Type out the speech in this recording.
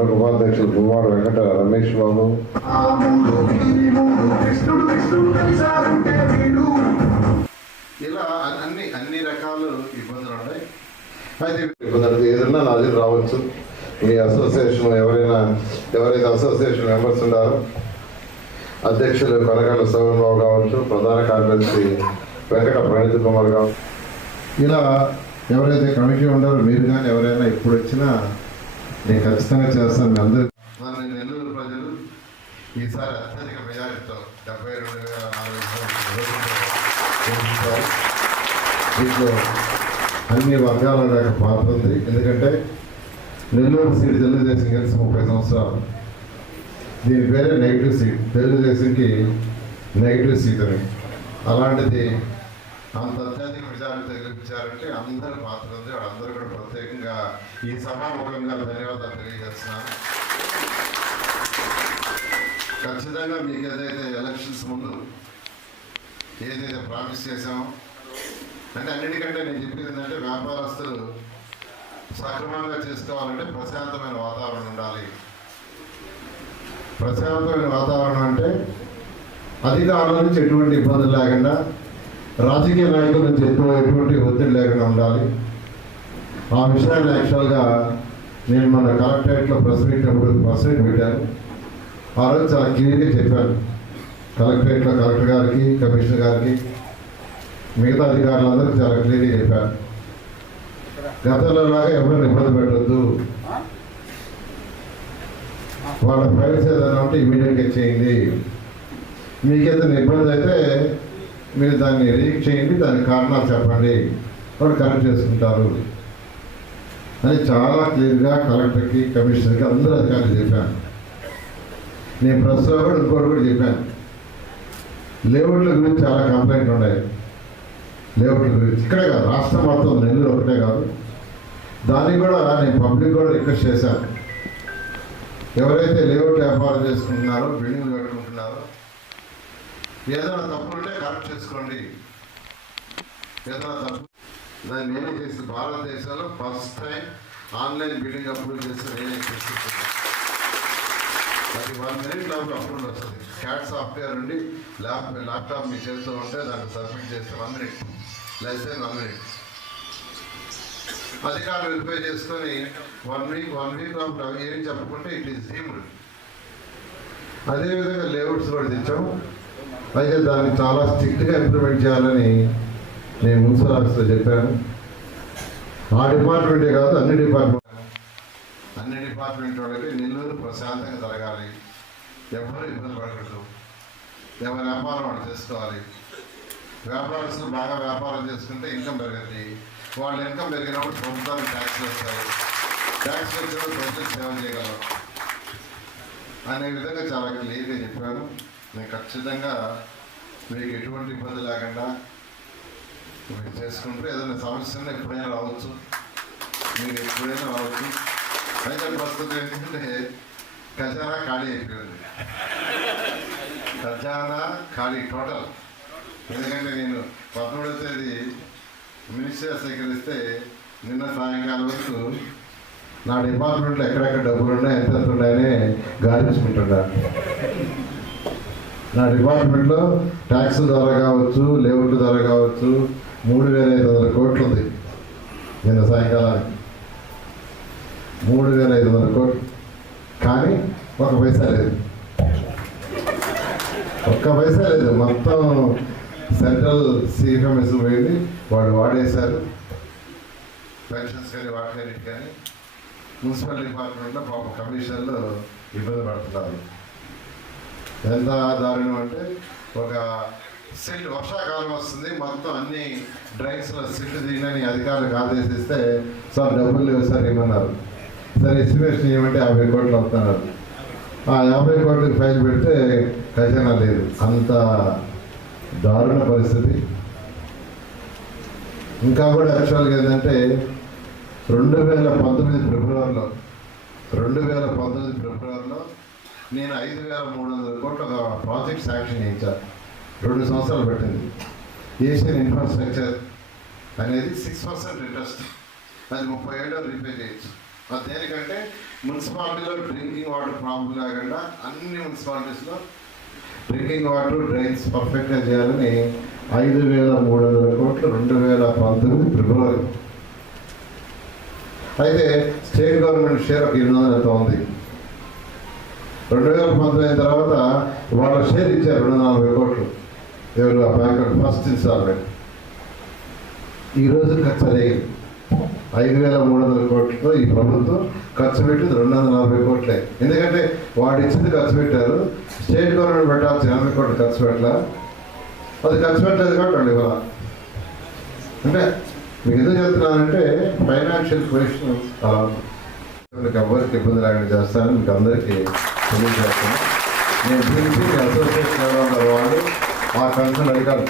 మరొక ఉపాధ్యక్షులు పువ్వాడు వెంకట రమేష్ బాబు, ఇలా అన్ని రకాల ఇబ్బందులు ఉన్నాయి. అయితే ఇబ్బందులు ఏదైనా నా దగ్గర రావచ్చు. మీ అసోసియేషన్ ఎవరైతే అసోసియేషన్ మెంబర్స్ ఉన్నారో అధ్యక్షులు కొనగండ్ల శోభన్ బాబు కావచ్చు, ప్రధాన కార్యదర్శి వెంకట ప్రణీత్ కుమార్ కావచ్చు, ఇలా ఎవరైతే కమిటీ ఉన్నారో మీరు కానీ ఎవరైనా ఎప్పుడు వచ్చినా నేను ఖచ్చితంగా చేస్తాను. మీ అందరూ మన నెల్లూరు ప్రజలు ఈసారి అత్యధిక మెజారిటీతో 72,400 దీంట్లో అన్ని వర్గాల యొక్క పాత్ర ఉంది. ఎందుకంటే నెల్లూరు సీట్ తెలుగుదేశం కలిసి 30 సంవత్సరాలు. దీని పేరే నెగిటివ్ సీట్, తెలుగుదేశంకి నెగిటివ్ సీట్ అని. అలాంటిది అంత అత్యధిక మెజారిటీ గెలిపించారంటే అందరి పాత్ర ఉంది. వాళ్ళందరూ కూడా ప్రత్యేకంగా ఈ సభాముఖంగా ధన్యవాదాలు తెలియజేస్తున్నాను. ఖచ్చితంగా మీకు ఏదైతే ఎలక్షన్స్ ముందు ఏదైతే ప్రామిస్ చేసామో, అంటే అన్నిటికంటే నేను చెప్పింది ఏంటంటే వ్యాపారస్తులు సక్రమంగా చేసుకోవాలంటే ప్రశాంతమైన వాతావరణం ఉండాలి. ప్రశాంతమైన వాతావరణం అంటే అధికారుల నుంచి ఎటువంటి ఇబ్బందులు లేకుండా, రాజకీయ నాయకుల నుంచి ఎటువంటి ఒత్తిడి లేకుండా ఉండాలి. ఆ విషయాన్ని యాక్చువల్గా నేను మన కలెక్టరేట్లో ప్రెస్ మీట్ పెట్టాను. ఆ రోజు చాలా క్లియర్గా చెప్పాను. కలెక్టరేట్లో కలెక్టర్ గారికి, కమిషనర్ గారికి, మిగతా అధికారులందరికీ చాలా క్లియర్గా చెప్పాను. గతంలో లాగా ఎవరిని ఇబ్బంది పెట్టద్దు, వాళ్ళ ప్రైవేట్స్ ఏదైనా ఉంటే ఇమీడియట్గా చేయండి, మీకు ఏదైనా ఇబ్బంది అయితే మీరు దాన్ని రీక్ చేయండి, దానికి కారణాలు చెప్పండి, వాళ్ళు కరెక్ట్ చేసుకుంటారు అని చాలా క్లియర్గా కలెక్టర్కి, కమిషనర్కి అందరూ అధికారులు చెప్పాను. నేను ప్రస్తుతం కూడా ఇంకోటి కూడా చెప్పాను. లేఅవుట్ల గురించి చాలా కంప్లైంట్లు ఉన్నాయి. లేఅవుట్ల గురించి ఇక్కడే కాదు, రాష్ట్రం మొత్తం, నెల్లూరు ఒకటే కాదు. దానికి కూడా నేను పబ్లిక్ కూడా రిక్వెస్ట్ చేశాను. ఎవరైతే లేఅవుట్ వ్యాపారం చేసుకుంటున్నారో, బిల్డింగ్లు కట్టుకుంటున్నారో, ఏదైనా తప్పులుంటే కరెక్ట్ చేసుకోండి. ఏదైనా తప్పు దాన్ని నేనే చేసి భారతదేశంలో first time online building approve చేస్తే నేనే చేస్తున్నాను. అది 1 minute లోపల అప్రూవల్ వస్తుంది. క్యాట్ సాఫ్ట్వేర్ నుండి ల్యాప్టాప్ మీ చేస్తూ ఉంటే దాన్ని సబ్మిట్ చేస్తే 1 minute, లెస్ దెన్ 1 minute. అధికారులు వెరిఫై చేసుకొని 1 week లోపల ఏం చెప్పకుంటే ఇట్ ఈస్ డీమ్డ్. అదేవిధంగా లేఅవుట్స్ కూడా తెచ్చాము. అయితే దాన్ని చాలా స్ట్రిక్ట్గా ఇంప్లిమెంట్ చేయాలని నేను మున్సిపల్ ఆఫీస్లో చెప్పాను. ఆ డిపార్ట్మెంటే కాదు, అన్ని డిపార్ట్మెంట్ వాళ్ళకి నెల్లూరు ప్రశాంతంగా జరగాలి. ఎవరు ఇబ్బంది పడకూడదు. ఎవరి వ్యాపారం వాళ్ళు చేసుకోవాలి. వ్యాపారస్తులు బాగా వ్యాపారం చేసుకుంటే ఇన్కమ్ పెరుగుతుంది. వాళ్ళ ఇన్కమ్ పెరిగినప్పుడు ప్రభుత్వానికి ట్యాక్స్లు వస్తాయి. ట్యాక్స్ వచ్చినప్పుడు ప్రభుత్వం సేవ చేయగలరు అనే విధంగా చాలా క్లియర్గా చెప్పాను. నేను ఖచ్చితంగా మీకు ఎటువంటి ఇబ్బంది లేకుండా మీరు చేసుకుంటూ ఏదైనా సమస్యలు ఎప్పుడైనా రావచ్చు, మీరు ఎప్పుడైనా రావచ్చు. అయితే ప్రస్తుతం ఏంటంటే ఖజానా ఖాళీ అయిపోయింది. ఖజానా ఖాళీ టోటల్. ఎందుకంటే నేను 13వ తేదీ మినిస్టర్ స్వీకరిస్తే నిన్న సాయంకాలం వరకు నా డిపార్ట్మెంట్లో ఎక్కడెక్కడ డబ్బులు ఉన్నాయి, ఎంత ఉన్నాయని గాలించుకుంటున్నా. నా డిపార్ట్మెంట్లో ట్యాక్స్ ద్వారా కావచ్చు, లేఅవుట్ ద్వారా కావచ్చు 3,500 కోట్లు ఉంది. నిన్న సాయంకాలానికి 3,500 కోట్లు. కానీ ఒక్క పైసా లేదు. మొత్తం సెంట్రల్ సిఎఫ్ఎంఎస్ పోయింది, వాళ్ళు వాడేశారు. పెన్షన్స్ కానీ వాటికన్నిటి కానీ మున్సిపల్ డిపార్ట్మెంట్లో పాప కమిషన్లు ఇబ్బంది పడుతున్నారు. ఎంత దారుణం అంటే ఒక సిల్ట్ వర్షాకాలం వస్తుంది, మొత్తం అన్ని డ్రైన్స్లో సిల్ట్ దిగని అధికారులకు ఆదేశిస్తే సార్ డబ్బులు లేవు సార్ ఏమన్నారు. సరే ఎస్టిమేషన్ ఏమంటే 50 కోట్లు అవుతున్నారు. ఆ 50 కోట్లకి ఫైల్ పెడితే ఖజానా లేదు. అంత దారుణ పరిస్థితి. ఇంకా కూడా యాక్చువల్గా ఏంటంటే 2019 ఫిబ్రవరిలో నేను 5,300 కోట్ల ప్రాజెక్ట్ శాంక్షన్ చేయించాను. 2 సంవత్సరాలు పెట్టింది. ఏషియన్ ఇన్ఫ్రాస్ట్రక్చర్ అనేది 6% ఇంట్రెస్ట్, అది 30 ఏళ్ళు రీపే చేయొచ్చు. అది దేనికంటే మున్సిపాలిటీలో డ్రింకింగ్ వాటర్ ప్రాబ్లం కాకుండా అన్ని మున్సిపాలిటీస్లో డ్రింకింగ్ వాటర్ డ్రైన్స్ పర్ఫెక్ట్గా చేయాలని 5,300 కోట్లు 2019 ఫిబ్రవరి. అయితే స్టేట్ గవర్నమెంట్ షేర్ ఒక 800 ఎంత ఉంది. 2019 అయిన తర్వాత వాళ్ళ షేర్ ఇచ్చారు 240 కోట్లు. ఎవరు ఆ బ్యాంక్ ఫస్ట్ ఇన్స్టాల్మెంట్. ఈరోజు ఖర్చు అయ్యింది 5,300 కోట్లతో ఈ ప్రభుత్వం ఖర్చు పెట్టింది 240 కోట్లే. ఎందుకంటే వాడు ఇచ్చింది ఖర్చు పెట్టారు, స్టేట్ గవర్నమెంట్ పెట్టాల్సిన 80 కోట్లు ఖర్చు పెట్టాల, అది ఖర్చు పెట్టలేదు కాబట్టి వాళ్ళు ఇవ్వాల. అంటే మీకు ఎందుకు చెప్తున్నానంటే ఫైనాన్షియల్ పొజిషన్ అలా మీకు ఎవరికి ఇబ్బంది లేకుండా చేస్తానని మీకు అందరికీ తెలియజేస్తాను. నేను దీనికి అసోసియేషన్ వాళ్ళు ఆ కన్సర్న్ అధికారులు